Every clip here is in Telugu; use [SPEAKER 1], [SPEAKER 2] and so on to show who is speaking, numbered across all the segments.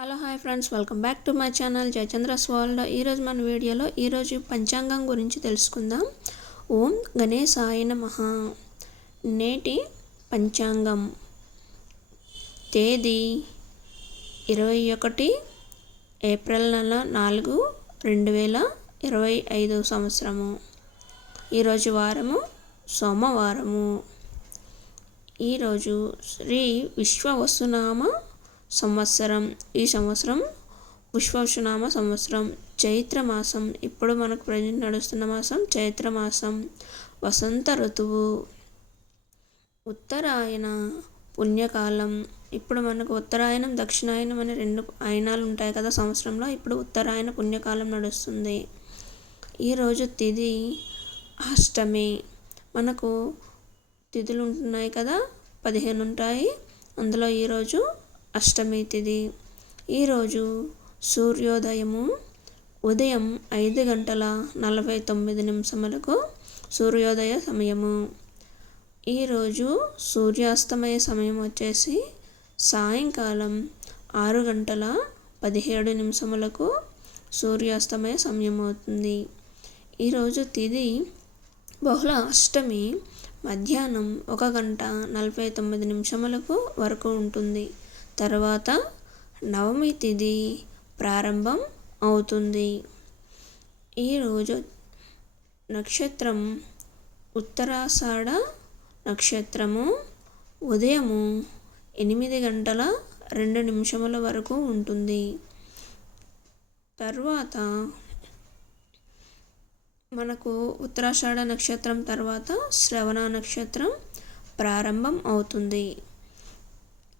[SPEAKER 1] Hello hi friends welcome back to my channel Jayachandra's world ఈరోజు మన వీడియోలో ఈరోజు పంచాంగం గురించి తెలుసుకుందాం. ఓం గణేశాయ నమః. నేటి పంచాంగం. తేదీ ఇరవై ఒకటి ఏప్రిల్ నెల నాలుగు రెండు వేల ఇరవై ఐదు సంవత్సరము. ఈరోజు వారము సోమవారము. ఈరోజు శ్రీ విశ్వ వసునామ సంవత్సరం ఈ సంవత్సరం విశ్వవసునామ సంవత్సరం చైత్ర మాసం ఇప్పుడు మనకు ప్రజెంట్ నడుస్తున్న మాసం చైత్ర మాసం వసంత ఋతువు ఉత్తరాయణ పుణ్యకాలం ఇప్పుడు మనకు ఉత్తరాయణం దక్షిణాయనం అనే రెండు ఆయనాలు ఉంటాయి కదా సంవత్సరంలో ఇప్పుడు ఉత్తరాయణ పుణ్యకాలం నడుస్తుంది. ఈరోజు తిథి అష్టమి మనకు తిథులు ఉంటున్నాయి కదా పదిహేను ఉంటాయి అందులో ఈరోజు అష్టమి తిథి ఈరోజు సూర్యోదయము ఉదయం ఐదు గంటల నలభై తొమ్మిది నిమిషములకు సూర్యోదయ సమయము. ఈరోజు సూర్యాస్తమయ సమయం వచ్చేసి సాయంకాలం ఆరు గంటల పదిహేడు నిమిషములకు సూర్యాస్తమయ సమయం అవుతుంది. ఈరోజు తిథి బహుళ అష్టమి మధ్యాహ్నం ఒక గంట నలభై తొమ్మిది నిమిషములకు వరకు ఉంటుంది. తర్వాత నవమి తిథి ప్రారంభం అవుతుంది. ఈరోజు నక్షత్రం ఉత్తరాషాఢ నక్షత్రము. ఉదయము ఎనిమిది గంటల రెండు నిమిషముల వరకు ఉంటుంది. తర్వాత మనకు ఉత్తరాషాఢ నక్షత్రం తర్వాత శ్రవణ నక్షత్రం ప్రారంభం అవుతుంది.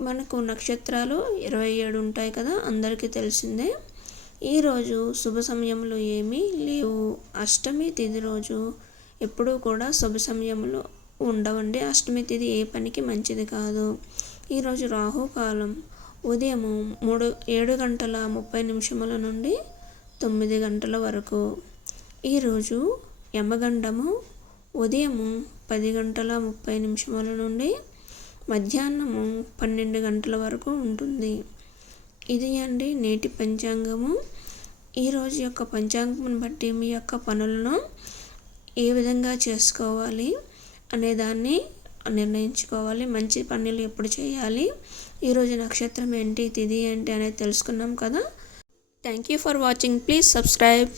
[SPEAKER 1] మనకు నక్షత్రాలు ఇరవై ఏడు ఉంటాయి కదా అందరికీ తెలిసిందే. ఈరోజు శుభ సమయంలో ఏమీ లేవు. అష్టమి తిథి రోజు ఎప్పుడూ కూడా శుభ సమయంలో ఉండవండి. అష్టమి తిథి ఏ పనికి మంచిది కాదు. ఈరోజు రాహుకాలం ఉదయం మూడు ఏడు గంటల ముప్పై నిమిషముల నుండి తొమ్మిది గంటల వరకు. ఈరోజు యమగండము. ఉదయము పది గంటల ముప్పై నిమిషముల నుండి మధ్యాహ్నము పన్నెండు గంటల వరకు ఉంటుంది. ఇది అండి నేటి పంచాంగము. ఈరోజు యొక్క పంచాంగం బట్టి మీ యొక్క పనులను ఏ విధంగా చేసుకోవాలి అనే దాన్ని నిర్ణయించుకోవాలి. మంచి పనులు ఎప్పుడు చేయాలి? ఈరోజు నక్షత్రం ఏంటి? తిది ఏంటి? అనేది తెలుసుకున్నాం కదా. Thank you for watching please subscribe